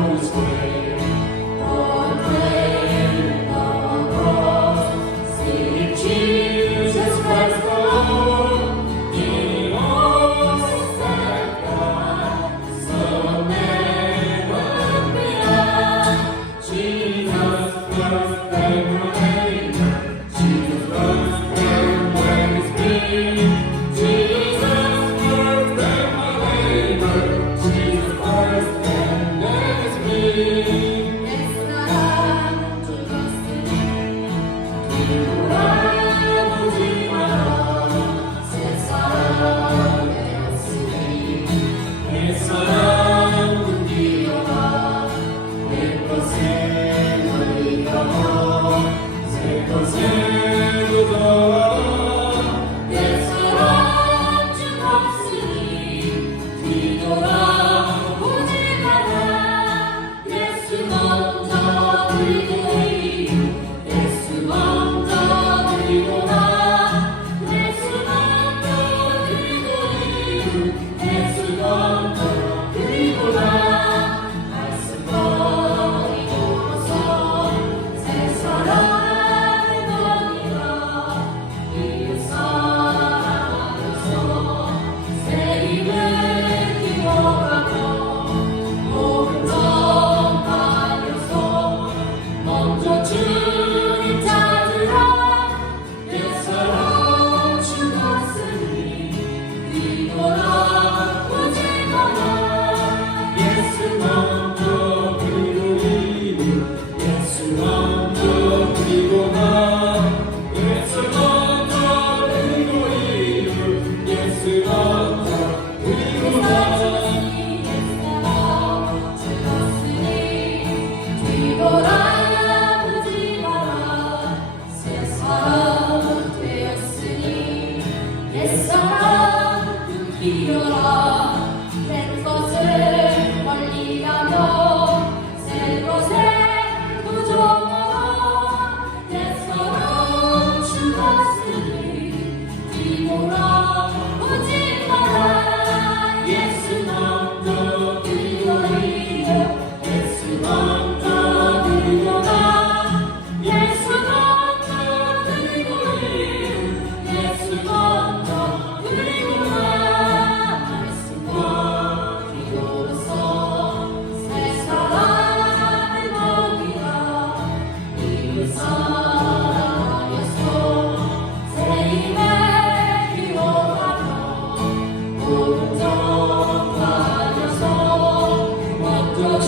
Lord's way.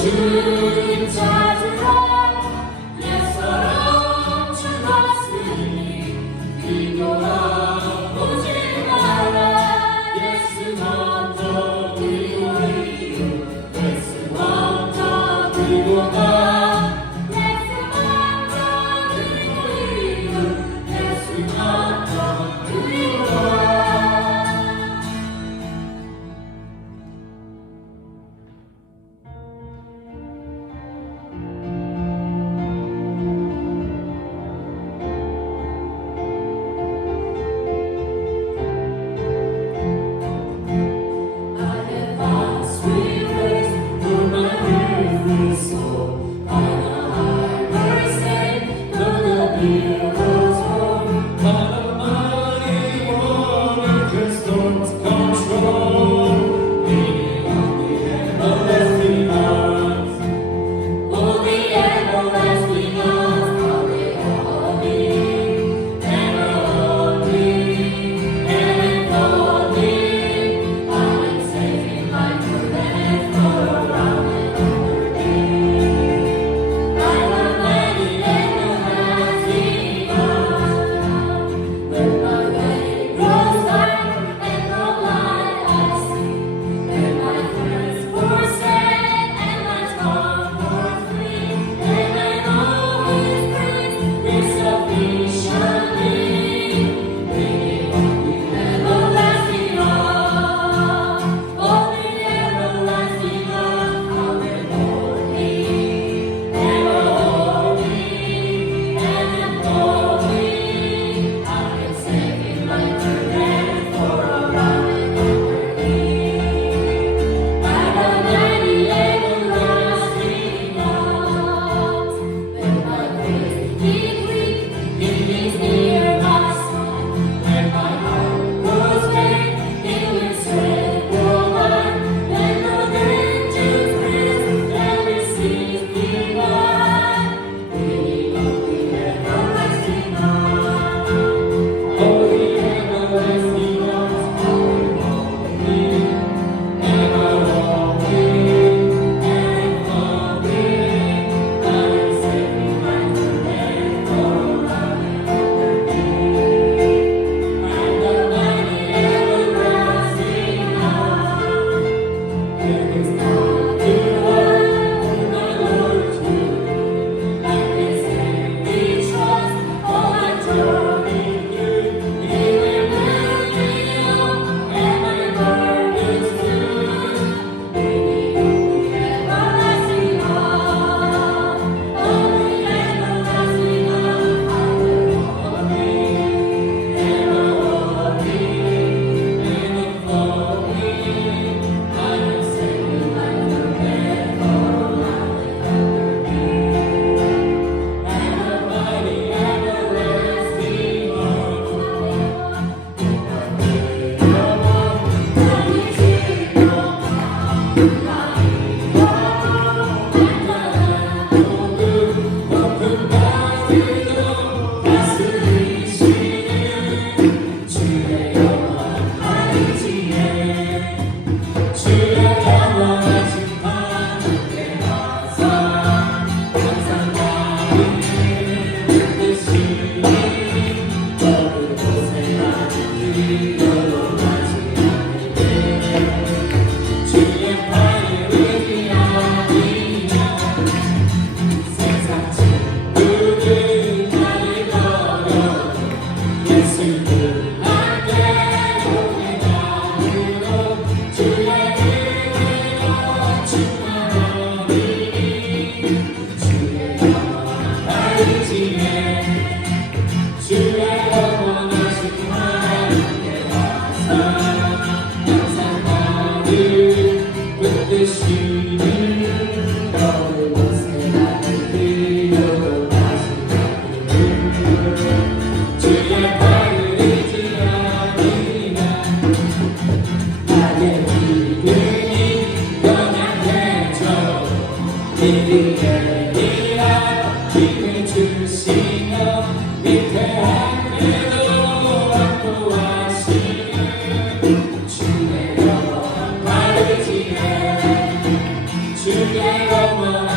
주님 찾으라 together we'll